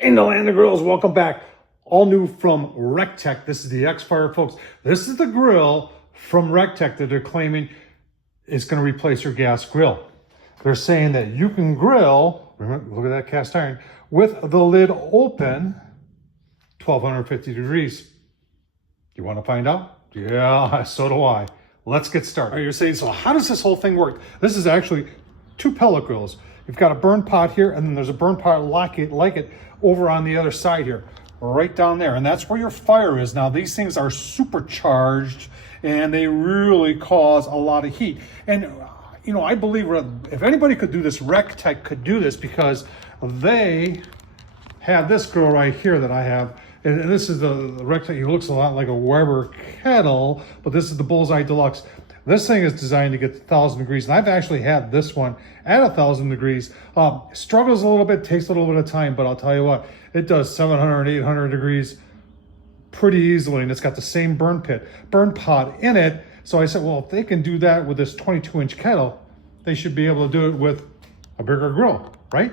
In the land of grills, welcome back. All new from Recteq. This is the X-Fire, folks. This is the grill from Recteq that they're claiming is going to replace your gas grill. They're saying that you can grill, remember, look at that cast iron, with the lid open, 1250 degrees. You want to find out? Yeah, so do I. Let's get started. All right, you're saying, so how does this whole thing work? This is actually two pellet grills. You've got a burn pot here, and then there's a burn pot like it over on the other side here, right down there. And that's where your fire is. Now, these things are supercharged, and they really cause a lot of heat. And, you know, I believe if anybody could do this, Recteq could do this, because they have this grill right here that I have. And this is the Recteq. It looks a lot like a Weber kettle, but this is the Bullseye Deluxe. This thing is designed to get to 1,000 degrees, and I've actually had this one at 1,000 degrees. Struggles a little bit, takes a little bit of time, but I'll tell you what, it does 700 and 800 degrees pretty easily, and it's got the same burn pot in it. So I said, well, if they can do that with this 22-inch kettle, they should be able to do it with a bigger grill, right?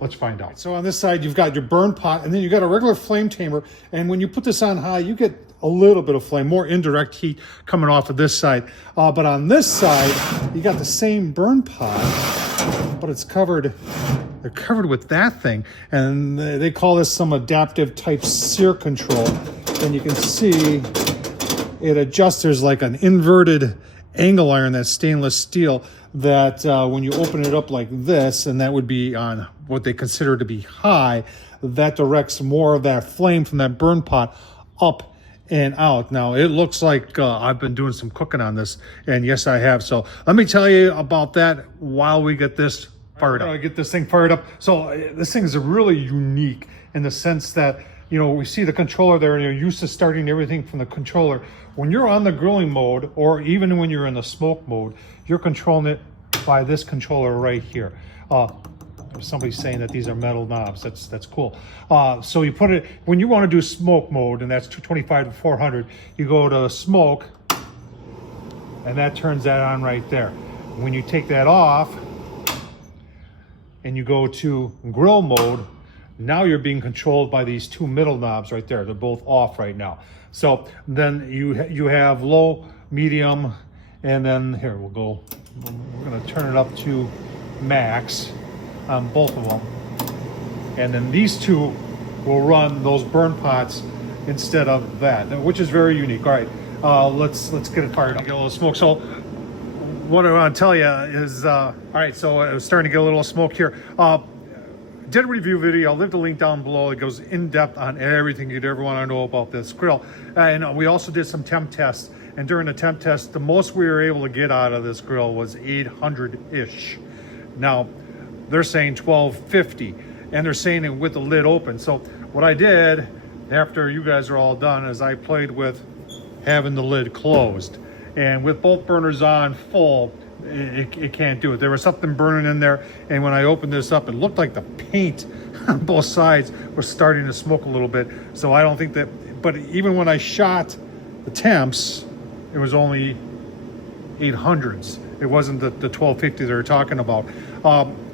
Let's find out. So on this side, you've got your burn pot, and then you've got a regular flame tamer. And when you put this on high, you get a little bit of flame, more indirect heat coming off of this side. But on this side, you got the same burn pot, but it's covered. They're covered with that thing. And they call this some adaptive type sear control. And you can see it adjusts. There's like an inverted angle iron, that's stainless steel, that when you open it up like this, and that would be on what they consider to be high, that directs more of that flame from that burn pot up and out. Now, it looks like I've been doing some cooking on this, and yes, I have. So let me tell you about that while we get this fired up. Get this thing fired up. So this thing is really unique in the sense that, you know, we see the controller there, and you're used to starting everything from the controller. When you're on the grilling mode, or even when you're in the smoke mode, you're controlling it by this controller right here. Somebody's saying that these are metal knobs. That's cool. So you put it, when you want to do smoke mode, and that's 225 to 400, you go to smoke, and that turns that on right there. When you take that off, and you go to grill mode, now you're being controlled by these two middle knobs right there. They're both off right now. So then you have low, medium, and then here we're going to turn it up to max on both of them. And then these two will run those burn pots instead of that, which is very unique. All right, let's get it fired up. Get a little smoke. So what I want to tell you is, all right, so it was starting to get a little smoke here. Did a review video. I'll leave the link down below. It goes in depth on everything you'd ever want to know about this grill. And we also did some temp tests. And during the temp test, the most we were able to get out of this grill was 800-ish. Now, they're saying 1250, and they're saying it with the lid open. So what I did after you guys are all done is I played with having the lid closed. And with both burners on full, it can't do it. There was something burning in there, and when I opened this up, it looked like the paint on both sides was starting to smoke a little bit. So I don't think that, but even when I shot the temps, it was only 800s. It wasn't the 1250 they were talking about.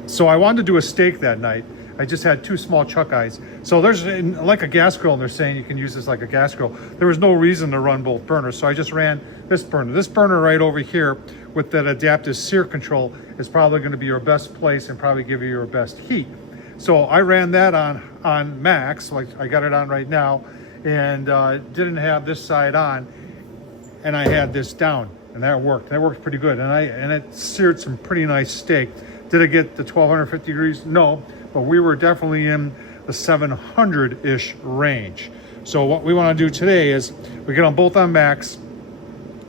So I wanted to do a steak that night. I just had two small chuck eyes. So there's like a gas grill, and they're saying you can use this like a gas grill. There was no reason to run both burners, so I just ran this burner. This burner right over here with that adaptive sear control is probably going to be your best place and probably give you your best heat. So I ran that on max, like I got it on right now, and didn't have this side on, and I had this down, and that worked. That worked pretty good, and it seared some pretty nice steak. Did it get the 1250 degrees? No, but we were definitely in the 700-ish range. So what we want to do today is we get them both on max,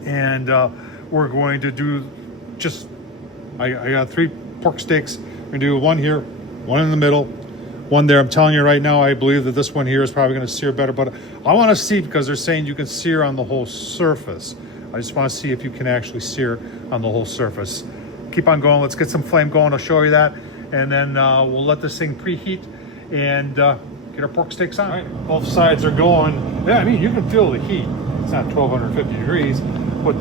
and we're going to do just, I got 3 pork steaks. We're going to do one here, one in the middle, one there. I'm telling you right now, I believe that this one here is probably going to sear better, but I want to see, because they're saying you can sear on the whole surface. I just want to see if you can actually sear on the whole surface. Keep on going. Let's get some flame going. I'll show you that. And then we'll let this thing preheat and get our pork steaks on. All right, both sides are going. Yeah, I mean, you can feel the heat. It's not 1250 degrees, but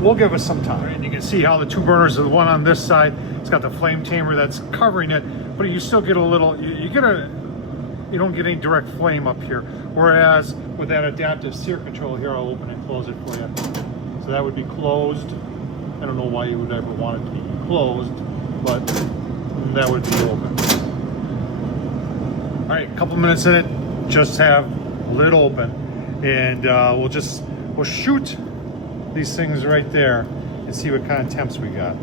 we'll give us some time. And you can see how the two burners, the one on this side, it's got the flame tamer that's covering it, but you still get a little, you get a you don't get any direct flame up here. Whereas with that adaptive sear control here, I'll open and close it for you. So that would be closed. I don't know why you would ever want it to be closed, but that would be open. All right, a couple minutes in it, just have lid open, and we'll shoot these things right there and see what kind of temps we got.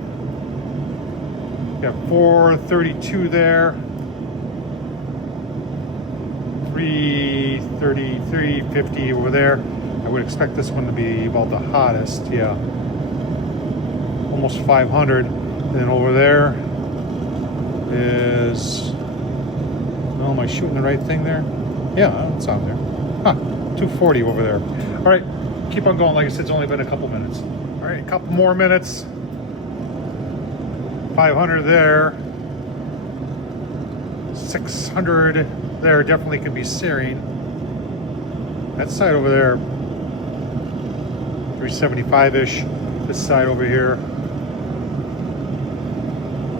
Got 432 there, 330, 350 over there. I would expect this one to be about the hottest, yeah. Almost 500. And then over there is, oh, am I shooting the right thing there? Yeah, it's on there. Huh, 240 over there. All right, keep on going. Like I said, it's only been a couple minutes. All right, a couple more minutes. 500 there. 600 there, definitely could be searing. That side over there, 375-ish. This side over here,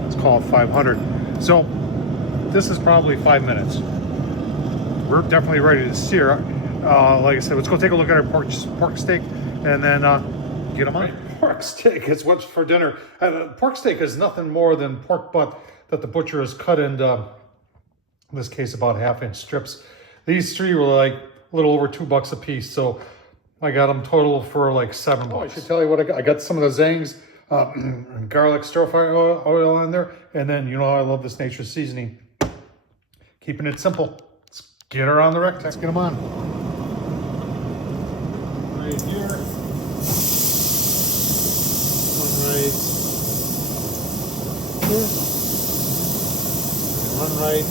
let's call it 500. So this is probably 5 minutes. We're definitely ready to sear. Like I said, let's go take a look at our pork steak and then get them on. Pork steak is what's for dinner. Pork steak is nothing more than pork butt that the butcher has cut into, in this case, about 1/2-inch strips. These three were like a little over $2 a piece. So I got them total for like $7. Oh, I should tell you what I got. I got some of the Zang's garlic stir-fry oil on there. And then, you know, I love this nature's seasoning. Keeping it simple. Let's get her on the Recteq. Let's get them on. Right here. One right here. One right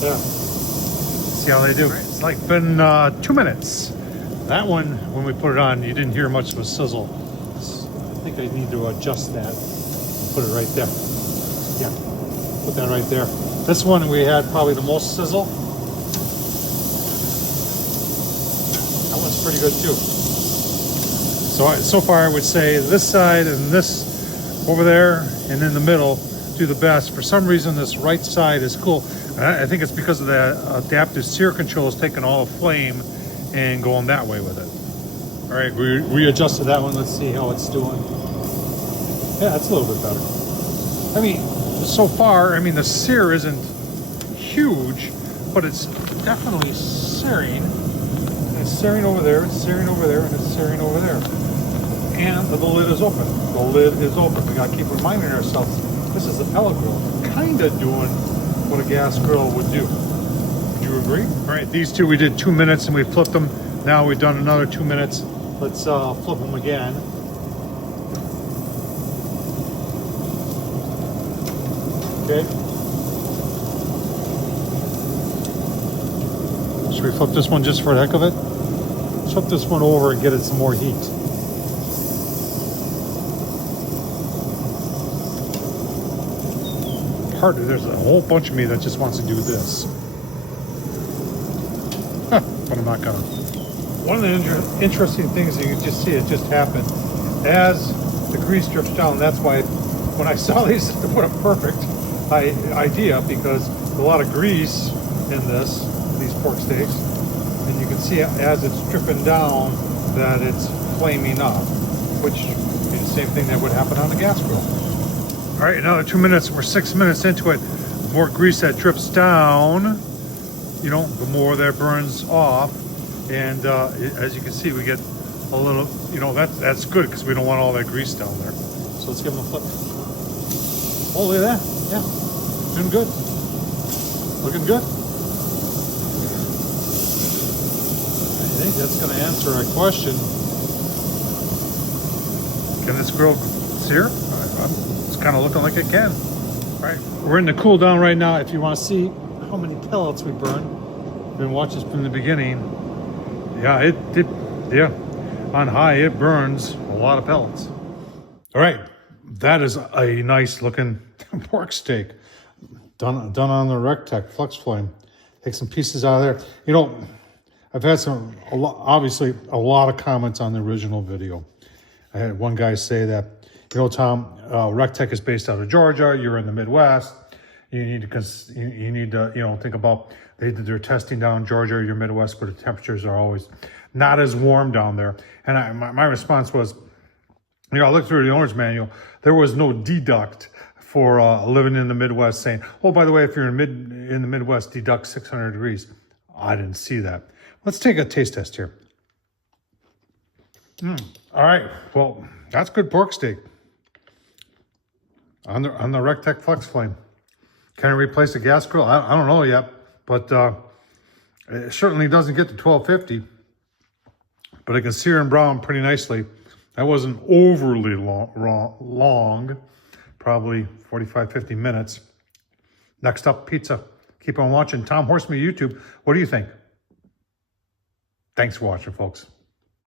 there. See how they do. Right. It's like been 2 minutes. That one, when we put it on, you didn't hear much of a sizzle. I think I need to adjust that. Put it right there. Yeah, put that right there. This one we had probably the most sizzle. That one's pretty good too. So far I would say this side and this over there and in the middle do the best. For some reason this right side is cool. I think it's because of the adaptive sear controls taking all the flame and going that way with it. All right, we readjusted that one. Let's see how it's doing. Yeah, it's a little bit better. I mean, so far, I mean, the sear isn't huge, but it's definitely searing. And it's searing over there, it's searing over there, and it's searing over there. And the lid is open. The lid is open. We gotta keep reminding ourselves, this is a pellet grill. Kind of doing what a gas grill would do. Would you agree? All right, these two, we did 2 minutes and we flipped them. Now we've done another 2 minutes. Let's flip them again. Okay. Should we flip this one just for the heck of it? Let's flip this one over and get it some more heat. There's a whole bunch of me that just wants to do this. But I'm not gonna. One of the interesting things that you can just see, it just happened. As the grease drips down, that's why when I saw these, what a perfect idea, because a lot of grease in these pork steaks, and you can see as it's dripping down that it's flaming up, which is the same thing that would happen on a gas grill. All right, another 2 minutes. We're 6 minutes into it. The more grease that drips down, you know, the more that burns off. And as you can see, we get a little, you know, that's good because we don't want all that grease down there. So let's give them a flip. Oh, look at that. Yeah, doing good. Looking good. I think that's going to answer our question. Can this grill sear? It's kind of looking like it can. All right, we're in the cool down right now. If you want to see how many pellets we burn, then watch this from the beginning. Yeah, yeah, on high it burns a lot of pellets. All right, that is a nice looking pork steak done on the Recteq Flex Flame. Take some pieces out of there. You know, I've had obviously a lot of comments on the original video. I had one guy say that, you know, Tom, Recteq is based out of Georgia. You're in the Midwest. You need to, you need to, you know, think about, they did their testing down in Georgia or your Midwest, where the temperatures are always not as warm down there. And my response was, you know, I looked through the owner's manual. There was no deduct for living in the Midwest saying, oh, by the way, if you're in the Midwest, deduct 600 degrees. I didn't see that. Let's take a taste test here. All right, well, that's good pork steak on the Recteq Flex Flame. Can it replace a gas grill? I don't know yet, but it certainly doesn't get to 1250. But it can sear and brown pretty nicely. That wasn't overly long, probably 45, 50 minutes. Next up, pizza. Keep on watching. Tom Horsman YouTube. What do you think? Thanks for watching, folks.